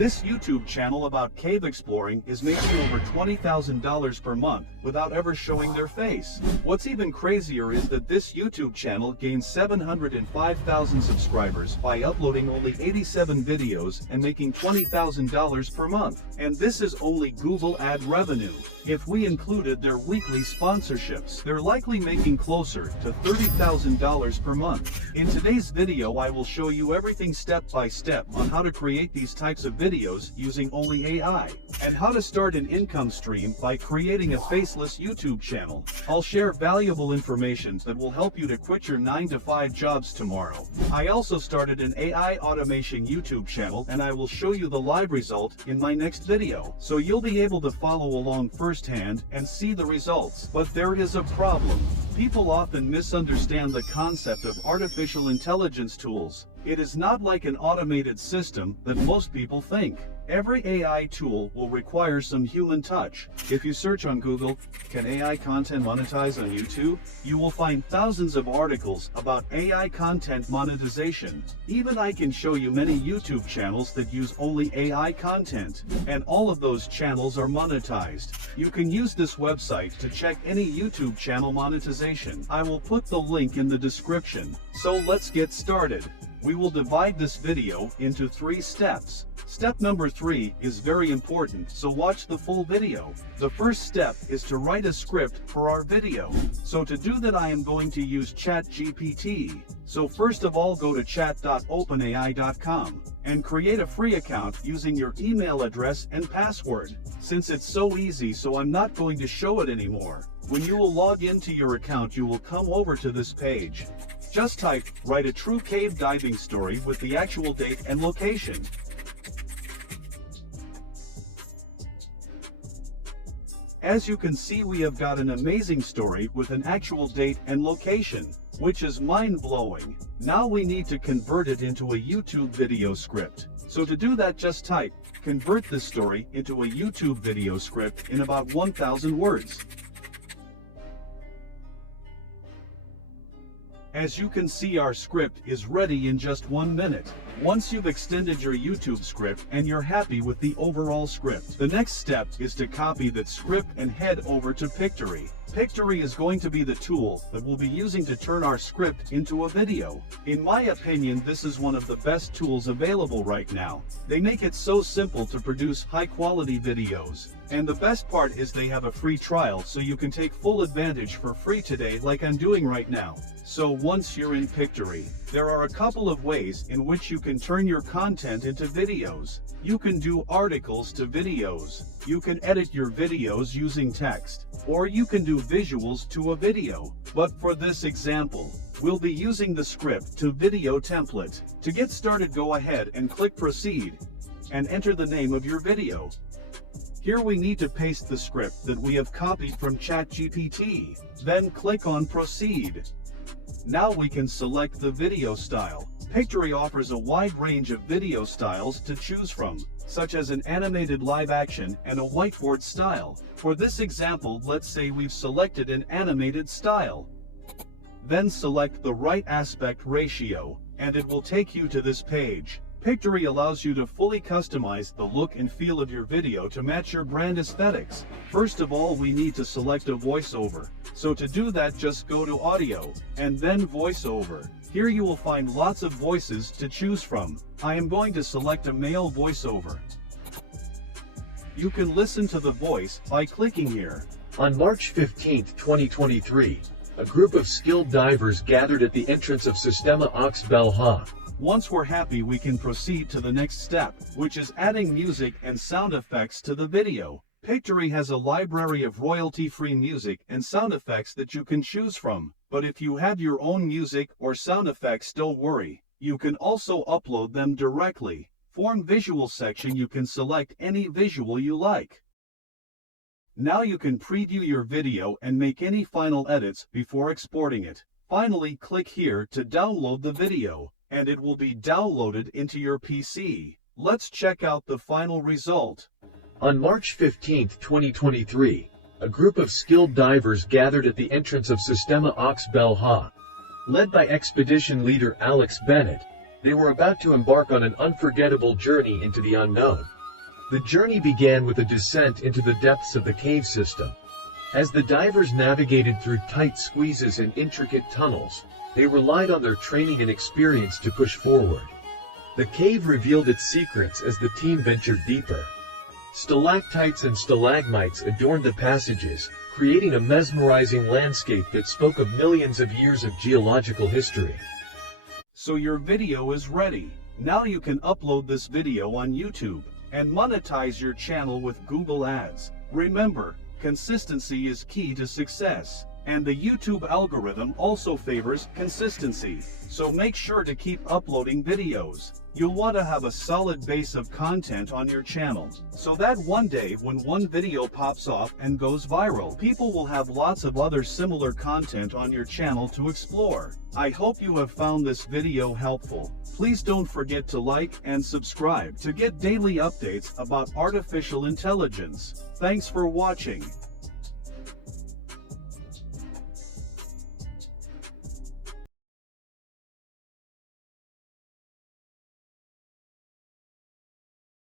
This YouTube channel about cave exploring is making over $20,000 per month without ever showing their face. What's even crazier is that this YouTube channel gained 705,000 subscribers by uploading only 87 videos and making $20,000 per month. And this is only Google ad revenue. If we included their weekly sponsorships, they're likely making closer to $30,000 per month. In today's video, I will show you everything step by step on how to create these types of videos using only AI, and how to start an income stream by creating a faceless YouTube channel. I'll share valuable information that will help you to quit your 9-to-5 jobs tomorrow. I also started an AI automation YouTube channel, and I will show you the live result in my next video, so you'll be able to follow along firsthand and see the results. But there is a problem. People often misunderstand the concept of artificial intelligence tools. It is not like an automated system that most people think. Every AI tool will require some human touch. If you search on Google, "Can AI content monetize on YouTube?" you will find thousands of articles about AI content monetization. Even I can show you many YouTube channels that use only AI content, and all of those channels are monetized. You can use this website to check any YouTube channel monetization. I will put the link in the description. So let's get started. We will divide this video into 3 steps. Step number 3 is very important, so watch the full video. The first step is to write a script for our video. So to do that, I am going to use ChatGPT. So first of all, go to chat.openai.com and create a free account using your email address and password. Since it's so easy, so I'm not going to show it anymore. When you will log into your account, you will come over to this page. Just type, "Write a true cave diving story" with the actual date and location. As you can see, we have got an amazing story with an actual date and location, which is mind-blowing. Now we need to convert it into a YouTube video script. So to do that, just type, "Convert this story into a YouTube video script" in about 1,000 words. As you can see, our script is ready in just 1 minute. Once you've extended your YouTube script and you're happy with the overall script, the next step is to copy that script and head over to Pictory. Pictory is going to be the tool that we'll be using to turn our script into a video. In my opinion, this is one of the best tools available right now. They make it so simple to produce high-quality videos. And the best part is they have a free trial, so you can take full advantage for free today, like I'm doing right now. So once you're in Pictory, there are a couple of ways in which you can turn your content into videos. You can do articles to videos. You can edit your videos using text, or you can do visuals to a video. But for this example, we'll be using the script to video template. To get started, go ahead and click proceed and enter the name of your video. Here we need to paste the script that we have copied from ChatGPT. Then click on proceed. Now we can select the video style. Pictory offers a wide range of video styles to choose from, such as an animated live action and a whiteboard style. For this example, let's say we've selected an animated style. Then select the right aspect ratio, and it will take you to this page. Pictory allows you to fully customize the look and feel of your video to match your brand aesthetics. First of all, we need to select a voiceover. So to do that, just go to Audio, and then Voiceover. Here you will find lots of voices to choose from. I am going to select a male voiceover. You can listen to the voice by clicking here. On March 15, 2023, a group of skilled divers gathered at the entrance of Sistema Aux Belha. Once we're happy, we can proceed to the next step, which is adding music and sound effects to the video. Pictory has a library of royalty-free music and sound effects that you can choose from. But if you have your own music or sound effects, don't worry. You can also upload them directly. For visual section, you can select any visual you like. Now you can preview your video and make any final edits before exporting it. Finally, click here to download the video, and it will be downloaded into your PC. Let's check out the final result. On March 15, 2023, a group of skilled divers gathered at the entrance of Sistema Aux Belha. Led by expedition leader Alex Bennett, They were about to embark on an unforgettable journey into the unknown. The journey began with a descent into the depths of the cave system. As the divers navigated through tight squeezes and intricate tunnels, they relied on their training and experience to push forward. The cave revealed its secrets as the team ventured deeper. Stalactites and stalagmites adorned the passages, creating a mesmerizing landscape that spoke of millions of years of geological history. So your video is ready. Now you can upload this video on YouTube and monetize your channel with Google Ads. Remember, consistency is key to success, and the YouTube algorithm also favors consistency. So make sure to keep uploading videos. You'll want to have a solid base of content on your channel, so that one day when one video pops off and goes viral, people will have lots of other similar content on your channel to explore. I hope you have found this video helpful. Please don't forget to like and subscribe to get daily updates about artificial intelligence. Thanks for watching.